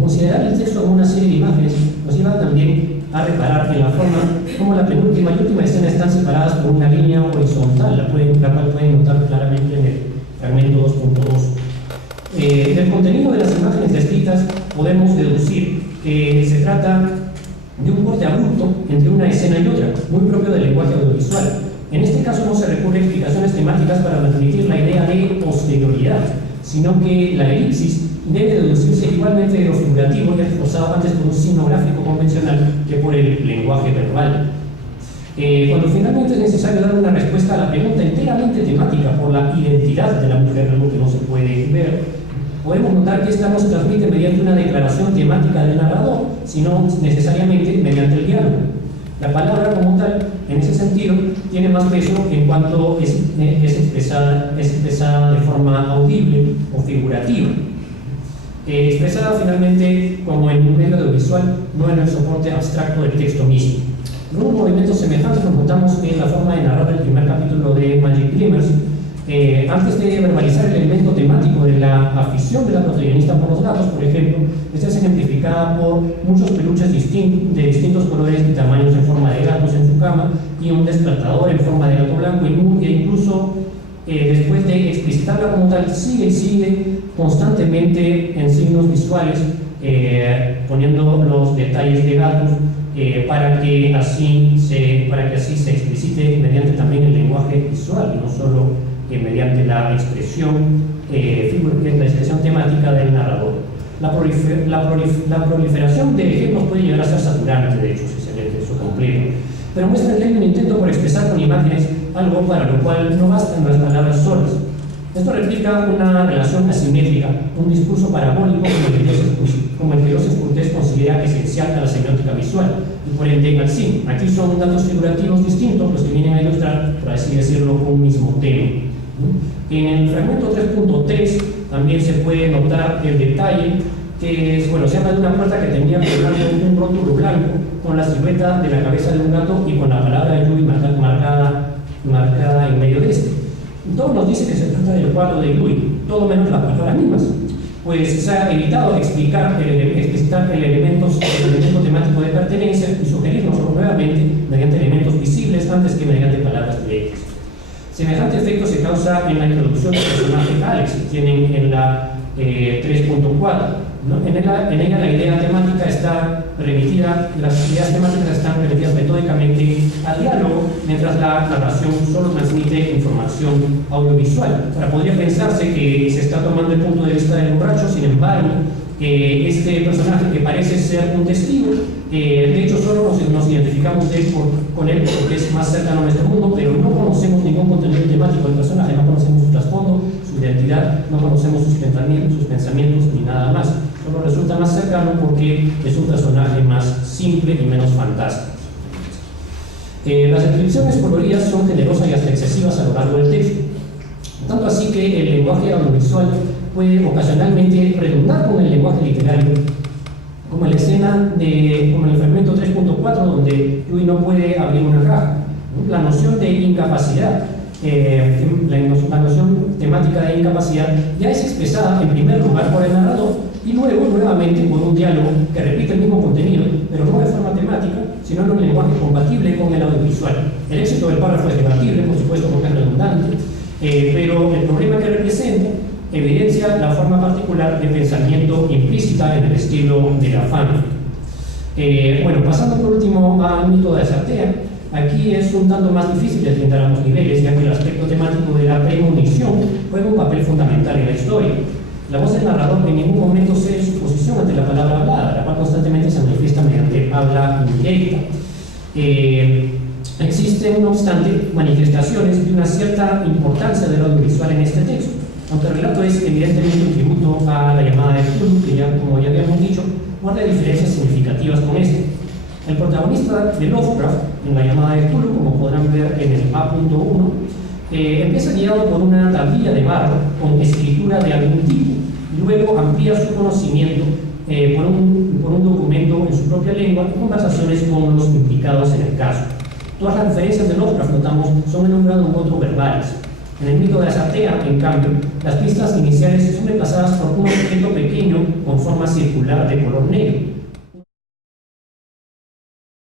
Considerar el texto como una serie de imágenes nos lleva también a reparar en la forma como la penúltima y última escena están separadas por una línea horizontal, la cual pueden notar claramente en el fragmento 2.2. Del contenido de las imágenes descritas podemos deducir que se trata de un corte abrupto entre una escena y otra, muy propio del lenguaje audiovisual. En este caso no se recurre a explicaciones temáticas para transmitir la idea de posterioridad, sino que la elipsis debe deducirse igualmente de lo figurativo y reforzado antes por un signo gráfico convencional que por el lenguaje verbal. Cuando finalmente es necesario dar una respuesta a la pregunta enteramente temática por la identidad de la mujer, algo que no se puede ver, podemos notar que esta no se transmite mediante una declaración temática del narrador, sino necesariamente mediante el diálogo. La palabra como tal, en ese sentido, tiene más peso en cuanto es expresada de forma audible o figurativa. Expresada finalmente como en un medio audiovisual, no en el soporte abstracto del texto mismo. Unos movimientos semejantes nos notamos en la forma de narrar el primer capítulo de Magic Glimmers. Antes de verbalizar el elemento temático de la afición de la protagonista por los gatos, por ejemplo, esta es ejemplificada por muchos peluches de distintos colores y tamaños en forma de gatos en su cama y un despertador en forma de gato blanco, e incluso después de explicitarla como tal, sigue constantemente en signos visuales, poniendo los detalles de gatos para que así se explicite mediante también el lenguaje visual y no solo mediante la expresión temática del narrador. La proliferación de ejemplos puede llegar a ser saturante, de hecho, si se lee eso completo, pero muestra el un intento por expresar con imágenes algo para lo cual no bastan las palabras solas. Esto replica una relación asimétrica, un discurso parabólico como el que Joseph Curtis considera esencial a la semiótica visual, y por ende al cine. Aquí son datos figurativos distintos los que vienen a ilustrar, por así decirlo, un mismo tema. En el fragmento 3.3 también se puede notar el detalle que es, se habla de una puerta que tenía un rótulo blanco con la silueta de la cabeza de un gato y con la palabra Yui marcada en medio de este. Todo nos dice que se trata del cuadro de Yui, todo menos las palabras mismas, pues se ha evitado explicitar el elemento temático de pertenencia y sugerirnos nuevamente mediante elementos visibles antes que mediante palabras directas. Semejante efecto se causa en la introducción del personaje Alex, que tienen en la 3.4. En ella la idea temática está remitida, las ideas temáticas están remitidas metódicamente al diálogo, mientras la narración solo transmite información audiovisual. Ahora, podría pensarse que se está tomando el punto de vista del borracho, sin embargo, este personaje que parece ser un testigo, de hecho solo nos identificamos con él porque es más cercano a nuestro mundo, pero no conocemos ningún contenido temático del personaje, no conocemos su trasfondo, su identidad, no conocemos sus pensamientos ni nada más. Solo resulta más cercano porque es un personaje más simple y menos fantástico. Las descripciones coloridas son generosas y hasta excesivas a lo largo del texto, tanto así que el lenguaje audiovisual puede ocasionalmente redundar con el lenguaje literario, como en la escena como en el fragmento 3.4, donde Yui no puede abrir una caja. La noción de incapacidad, la noción temática de incapacidad ya es expresada en primer lugar por el narrador y luego nuevamente por un diálogo que repite el mismo contenido, pero no de forma temática, sino en un lenguaje compatible con el audiovisual. El éxito del párrafo es debatible, por supuesto, porque es redundante, pero el problema que representa evidencia la forma particular de pensamiento implícita en el estilo de la fanfic. Pasando por último al mito de Azatea, aquí es un tanto más difícil de enfrentar ambos niveles, ya que el aspecto temático de la premonición juega un papel fundamental en la historia. La voz del narrador en ningún momento cede su posición ante la palabra hablada, la cual constantemente se manifiesta mediante habla indirecta. Existen, no obstante, manifestaciones de una cierta importancia del audiovisual en este texto, aunque el relato es evidentemente un tributo a la llamada de Cthulhu, que como ya habíamos dicho, guarda diferencias significativas con este. El protagonista de Lovecraft, en la llamada de Cthulhu, como podrán ver en el A.1, empieza guiado por una tablilla de barro con escritura de algún tipo, y luego amplía su conocimiento por un documento en su propia lengua y conversaciones con los implicados en el caso. Todas las referencias de Lovecraft, notamos, son en un grado u otro verbales. En el mito de Azatea, en cambio, las pistas iniciales son reemplazadas por un objeto pequeño